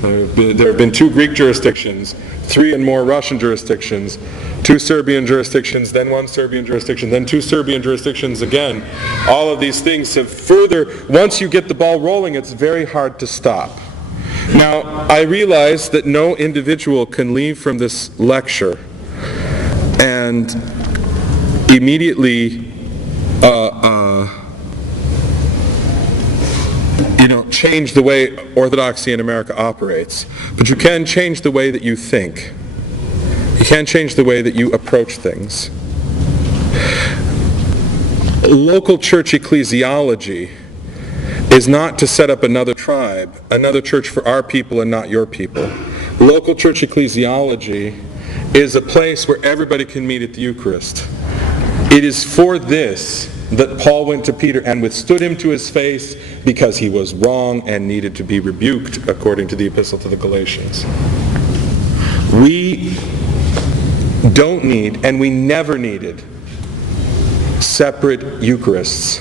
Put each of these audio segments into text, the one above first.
There have been 2 Greek jurisdictions, 3 and more Russian jurisdictions, 2 Serbian jurisdictions, then 1 Serbian jurisdiction, then 2 Serbian jurisdictions again. All of these things have once you get the ball rolling, it's very hard to stop. Now, I realize that no individual can leave from this lecture and immediately change the way Orthodoxy in America operates. But you can change the way that you think. You can change the way that you approach things. Local church ecclesiology is not to set up another tribe, another church for our people and not your people. Local church ecclesiology is a place where everybody can meet at the Eucharist. It is for this that Paul went to Peter and withstood him to his face because he was wrong and needed to be rebuked, according to the Epistle to the Galatians. We don't need, and we never needed, separate Eucharists.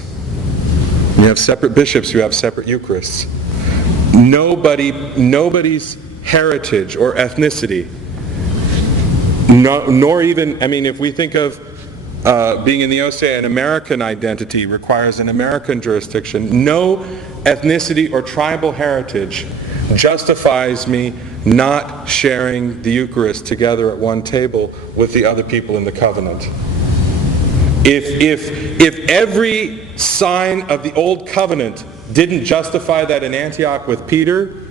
You have separate bishops, you have separate Eucharists. Nobody's heritage or ethnicity, nor even, if we think of being in the OSA, an American identity requires an American jurisdiction. No ethnicity or tribal heritage justifies me not sharing the Eucharist together at one table with the other people in the covenant. If every sign of the old covenant didn't justify that in Antioch with Peter,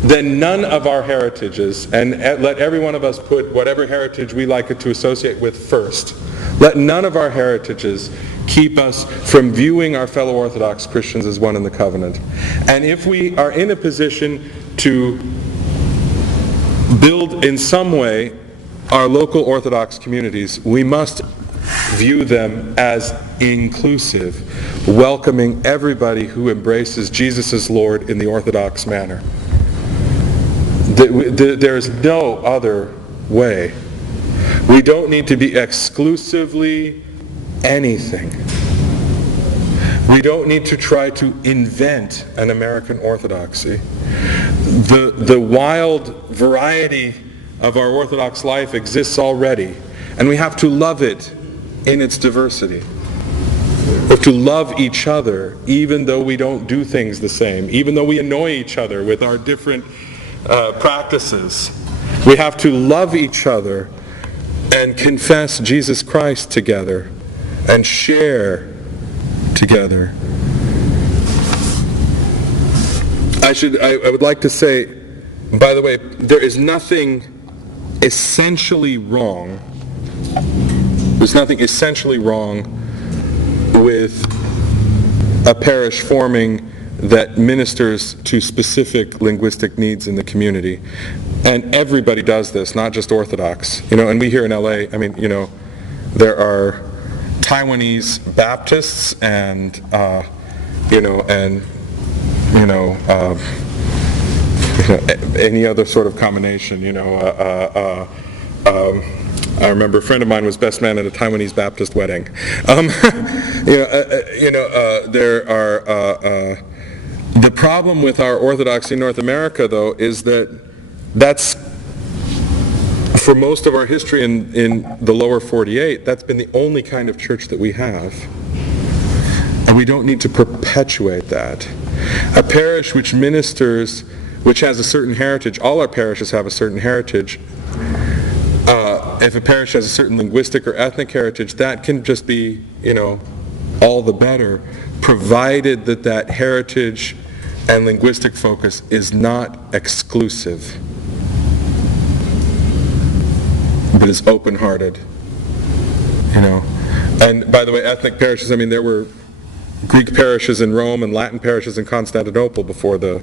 then none of our heritages, and let every one of us put whatever heritage we like it to associate with first, let none of our heritages keep us from viewing our fellow Orthodox Christians as one in the covenant. And if we are in a position to build in some way our local Orthodox communities, we must view them as inclusive, welcoming everybody who embraces Jesus as Lord in the Orthodox manner. There is no other way. We don't need to be exclusively anything. We don't need to try to invent an American Orthodoxy. The wild variety of our Orthodox life exists already, and we have to love it in its diversity. We have to love each other even though we don't do things the same, even though we annoy each other with our different practices. We have to love each other and confess Jesus Christ together and share together. I would like to say, by the way, there is nothing essentially wrong. There's nothing essentially wrong with a parish forming that ministers to specific linguistic needs in the community. And everybody does this, not just Orthodox. And we here in LA, there are Taiwanese Baptists and any other sort of combination. I remember a friend of mine was best man at a Taiwanese Baptist wedding. There are the problem with our Orthodoxy in North America, though, is that's for most of our history in the lower 48, that's been the only kind of church that we have. And we don't need to perpetuate that. A parish which ministers, which has a certain heritage, all our parishes have a certain heritage. If a parish has a certain linguistic or ethnic heritage, that can just be, all the better, provided that heritage and linguistic focus is not exclusive, but is open-hearted. And by the way, ethnic parishes, there were Greek parishes in Rome and Latin parishes in Constantinople before there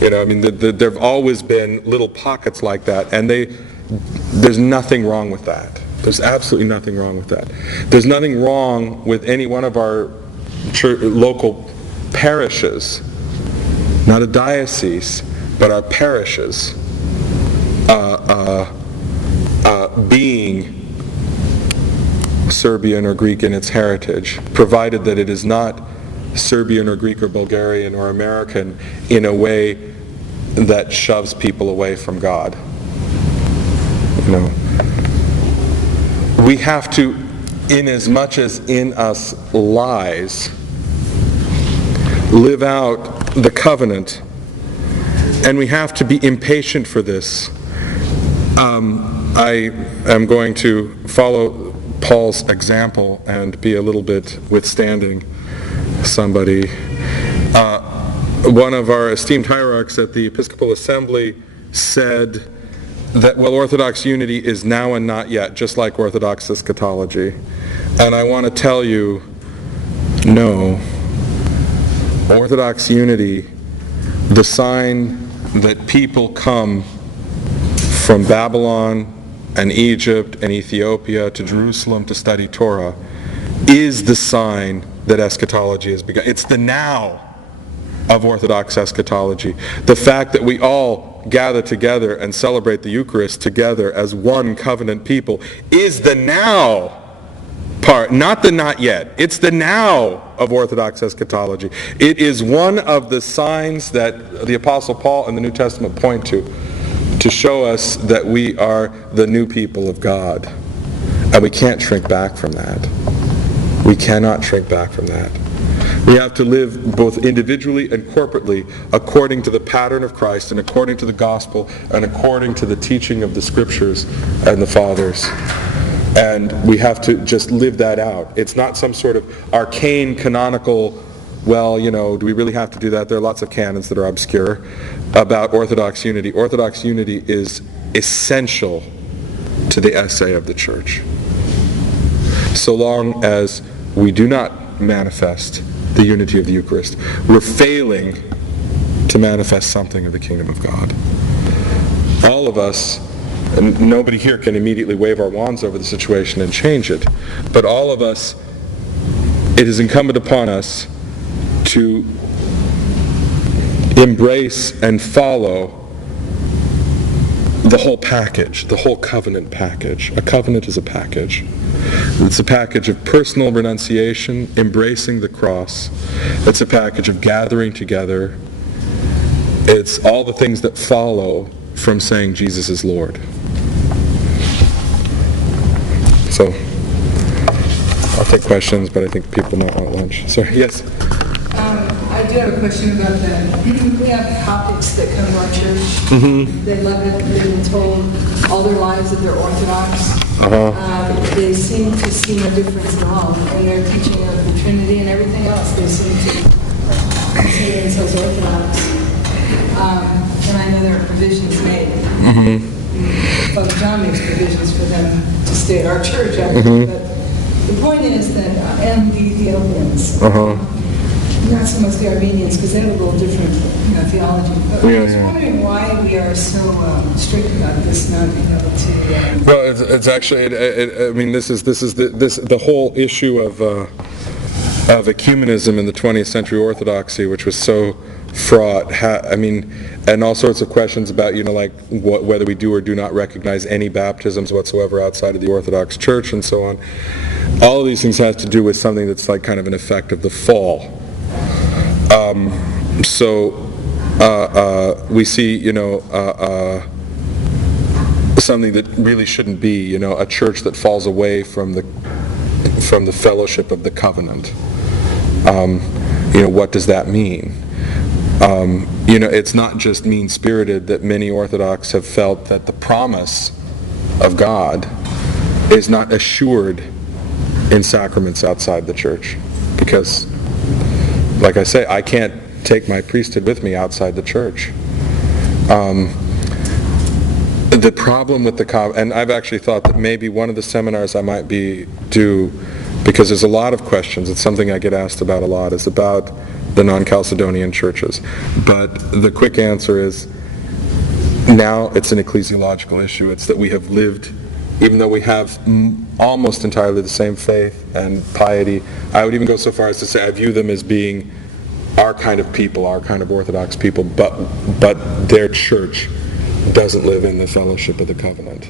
have always been little pockets like that, and there's nothing wrong with that. There's absolutely nothing wrong with that. There's nothing wrong with any one of our local parishes, not a diocese, but our parishes, being Serbian or Greek in its heritage, provided that it is not Serbian or Greek or Bulgarian or American in a way that shoves people away from God. We have to, inasmuch as in us lies, live out the covenant, and we have to be impatient for this. I am going to follow Paul's example and be a little bit withstanding somebody. One of our esteemed hierarchs at the Episcopal Assembly said that, well, Orthodox unity is now and not yet, just like Orthodox eschatology. And I want to tell you, no. Orthodox unity, the sign that people come from Babylon and Egypt and Ethiopia to Jerusalem to study Torah, is the sign that eschatology has begun. It's the now of Orthodox eschatology. The fact that we all gather together and celebrate the Eucharist together as one covenant people is the now part, not the not yet. It's the now of Orthodox eschatology. It is one of the signs that the Apostle Paul and the New Testament point to show us that we are the new people of God. And we can't shrink back from that. We cannot shrink back from that. We have to live both individually and corporately according to the pattern of Christ and according to the gospel and according to the teaching of the Scriptures and the Fathers. And we have to just live that out. It's not some sort of arcane, canonical, well, do we really have to do that? There are lots of canons that are obscure about Orthodox unity. Orthodox unity is essential to the essay of the Church. So long as we do not manifest the unity of the Eucharist, we're failing to manifest something of the kingdom of God. All of us, and nobody here can immediately wave our wands over the situation and change it, but all of us, it is incumbent upon us to embrace and follow the whole package, the whole covenant package. A covenant is a package. It's a package of personal renunciation, embracing the cross. It's a package of gathering together. It's all the things that follow from saying Jesus is Lord. So, I'll take questions, but I think people might want lunch. Sorry, yes? I do have a question about that. We have Coptics that come to our church. Mm-hmm. They love it. They've been told all their lives that they're Orthodox. They seem to see no difference at all in their teaching of the Trinity and everything else. They seem to consider themselves Orthodox. And I know there are provisions made. Mm-hmm. Father John makes provisions for them to stay at our church, actually. But the point is that, and the Ethiopians. Not so much the Armenians, because they have a little different theology. But I was wondering why we are so strict about this, not being able to. Well, it's actually. This is the whole issue of ecumenism in the 20th century Orthodoxy, which was so fraught. And all sorts of questions about whether we do or do not recognize any baptisms whatsoever outside of the Orthodox Church and so on. All of these things have to do with something that's like kind of an effect of the fall. We see, something that really shouldn't be, a church that falls away from the fellowship of the covenant. What does that mean? It's not just mean-spirited that many Orthodox have felt that the promise of God is not assured in sacraments outside the church, because, like I say, I can't take my priesthood with me outside the church. The problem with and I've actually thought that maybe one of the seminars I might do, because there's a lot of questions, it's something I get asked about a lot, is about the non-Chalcedonian churches. But the quick answer is, now it's an ecclesiological issue. It's that we have lived, even though we have almost entirely the same faith and piety, I would even go so far as to say I view them as being our kind of people, our kind of Orthodox people, but their church doesn't live in the fellowship of the covenant.